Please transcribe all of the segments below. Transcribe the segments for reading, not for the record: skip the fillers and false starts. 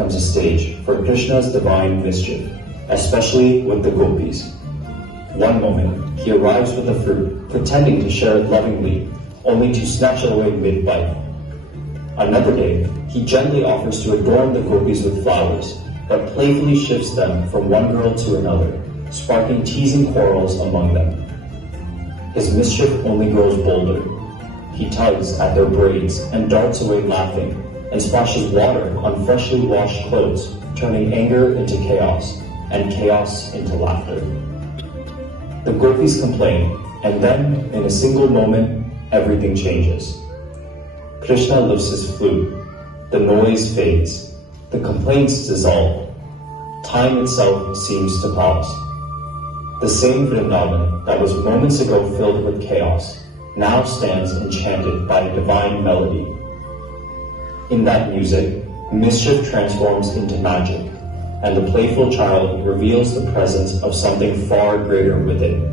becomes a stage for Krishna's divine mischief, especially with the gopis. One moment, he arrives with a fruit, pretending to share it lovingly, only to snatch it away mid-bite. Another day, he gently offers to adorn the gopis with flowers, but playfully shifts them from one girl to another, sparking teasing quarrels among them. His mischief only grows bolder. He tugs at their braids and darts away laughing, and splashes water on freshly washed clothes, turning anger into chaos, and chaos into laughter. The gopis complain, and then, in a single moment, everything changes. Krishna lifts his flute. The noise fades. The complaints dissolve. Time itself seems to pause. The same Vrindavan that was moments ago filled with chaos now stands enchanted by a divine melody. In that music, mischief transforms into magic, and the playful child reveals the presence of something far greater within.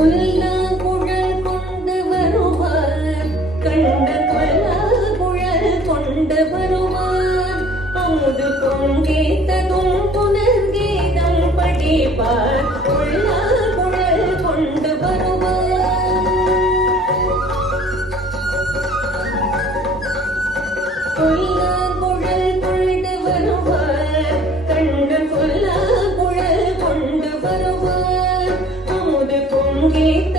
கொல்லா குழல் கொண்டு வருவார் கண்ட கொல்லா குழல் கொண்டு வருவார் அமுது பொங்கேத்ததும் புனர்கீதம் படிப்பார் கொல்லா குழல் கொண்டு வருவார் கொல்லா குழல் கொண்டு வருவார் கண்ட கொல்லா குழல் கொண்டு வருவார் அமுது பொங்கேத்த